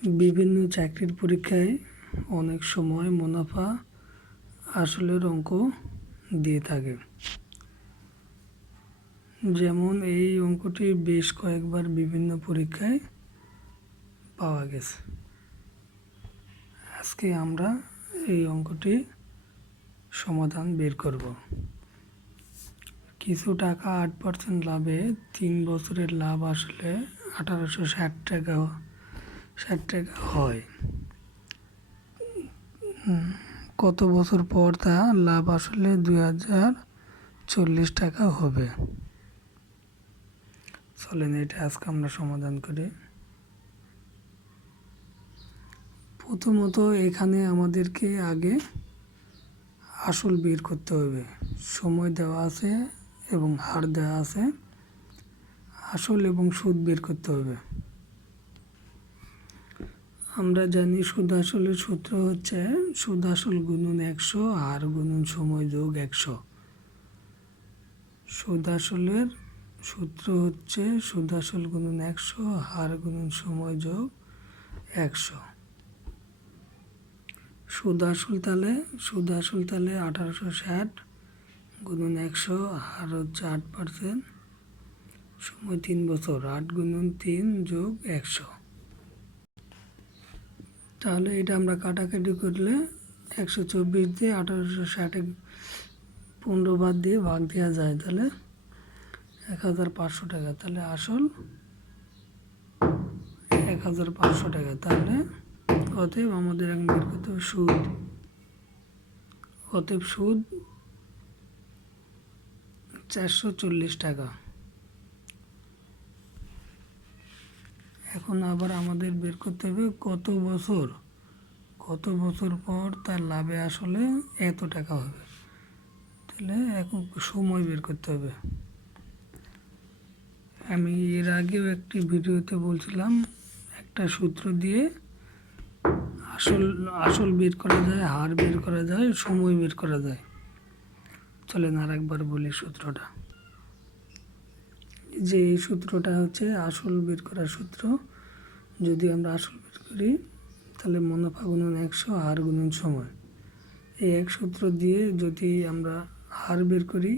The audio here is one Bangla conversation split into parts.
বিভিন্ন চাকরির পরীক্ষায় অনেক সময় মুনাফা আসলের অঙ্ক দিয়ে থাকে। যেমন এই অঙ্কটি বেশ কয়েকবার বিভিন্ন পরীক্ষায় পাওয়া গেছে। আজকে আমরা এই অঙ্কটি সমাধান বের করব। কিছু টাকা 8% লাভে 3 বছরের লাভ আসলে 1860 টাকা হয়। কত বছর পর তা লাভ আসলে 2040 টাকা হবে। চলেন এটা আজকে আমরা সমাধান করি। প্রথমত এখানে আমাদেরকে আগে আসল বের করতে হবে। সময় দেওয়া আছে এবং হার দেওয়া আছে। আসল এবং সুদ বের করতে হবে। আমরা জানি সুদ আসলের সূত্র হচ্ছে সুদ আসল গুণন 100 হার গুণন সময় যোগ 100। সুদ আসলের সূত্র হচ্ছে সুদ আসল গুণন 100 হার গুণন সময় যোগ 100। সুদ আসল তাহলে 1860 গুণন 100, হার হচ্ছে 8%, সময় 3 বছর, 8 গুণন 3 যোগ 100। তাহলে এটা আমরা কাটাকাটি করলে 124 দিয়ে 1860 15 বাদ দিয়ে ভাগ দেওয়া যায়, তাহলে 1500 টাকা। তাহলে আসল 1500 টাকা। তাহলে অতএব আমাদের এখন বের করতে হবে সুদ। অতএব সুদ 440 টাকা। এখন আবার আমাদের বের করতে হবে কত বছর পর তার লাভে আসলে এত টাকা হবে। তাহলে এখন সময় বের করতে হবে। আমি এর আগেও একটি ভিডিওতে বলছিলাম একটা সূত্র দিয়ে আসল বের করা যায়, হার বের করা যায়, সময় বের করা যায়। চলেন আর একবার বলি সূত্রটা। যে এই সূত্রটা হচ্ছে আসল বের করার সূত্র। যদি আমরা আসল বের করি তাহলে মুনাফা গুণন 100 হার গুণন সময়। এই এক সূত্র দিয়ে যদি আমরা হার বের করি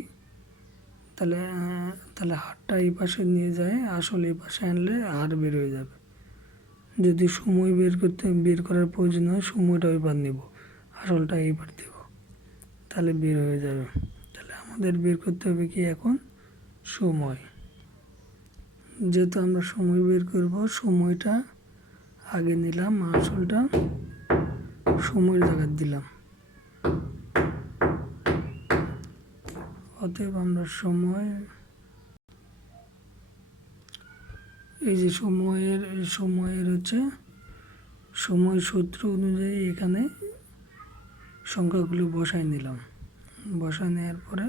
তাহলে হারটা এই পাশে নিয়ে যায়, আসল এই পাশে আনলে হার বের হয়ে যাবে। যদি সময় বের করার প্রয়োজন হয় সময়টা ওই পার নেব, আসলটা এই পার দেব, তাহলে বের হয়ে যাবে। তাহলে আমাদের বের করতে হবে কি এখন সময়। যেহেতু আমরা সময় বের করব, সময়টা আগে নিলাম, আসলটা সময়ের জায়গায় দিলাম। অতএব আমরা এই যে সময়ের হচ্ছে সময় সূত্র অনুযায়ী এখানে সংখ্যাগুলো বসাই নিলাম। বসায় নেওয়ার পরে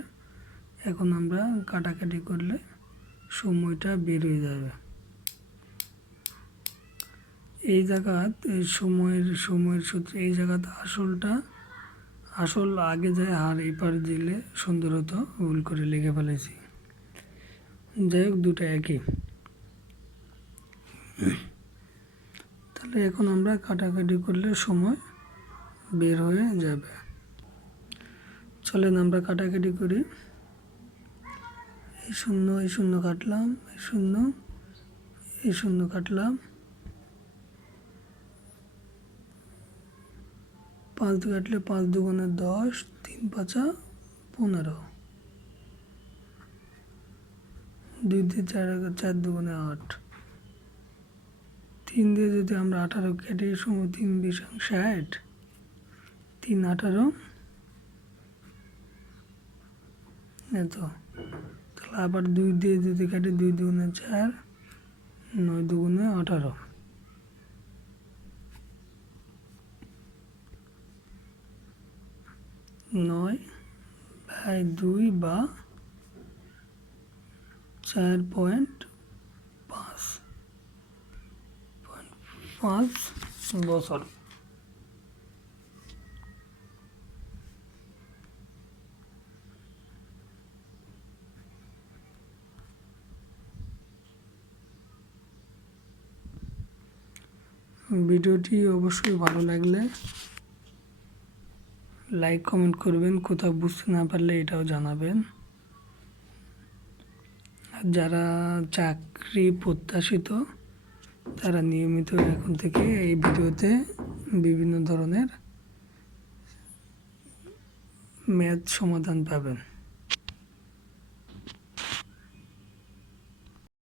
এখন আমরা কাটাকাটি করলে সময়টা বের হয়ে যাবে। এই জায়গাত সময়ের সূত্র এই জায়গাতে আসল আগে যায়, হার এপার দিলে সুন্দর হতো, ভুল করে লিখে ফেলেছি। যাই হোক দুটো একই। তাহলে এখন আমরা কাটাকাটি করলে সময় বের হয়ে যাবে। চলেন আমরা কাটাকাটি করি। এই শূন্য কাটলাম, এই শূন্য কাটলাম, 5 দিয়ে কাটলে 5 দুগুণে 10, 3 5 15, 2 দিয়ে 4 দুগুণে 8, 3 দিয়ে যদি আমরা 18 কেটে সময় 3 20 60, 3 18 এত। তাহলে আবার 2 দিয়ে যদি কাটি 2 দুগুণে 4, 9 দুগুণে 18, 9/2 বা 4.5 বছর। ভিডিওটি অবশ্যই ভালো লাগলে লাইক কমেন্ট করবেন, কোথাও বুঝতে না পারলে এটাও জানাবেন। আর যারা চাকরি প্রত্যাশিত তারা নিয়মিত এখন থেকে এই ভিডিওতে বিভিন্ন ধরনের ম্যাথ সমাধান পাবেন।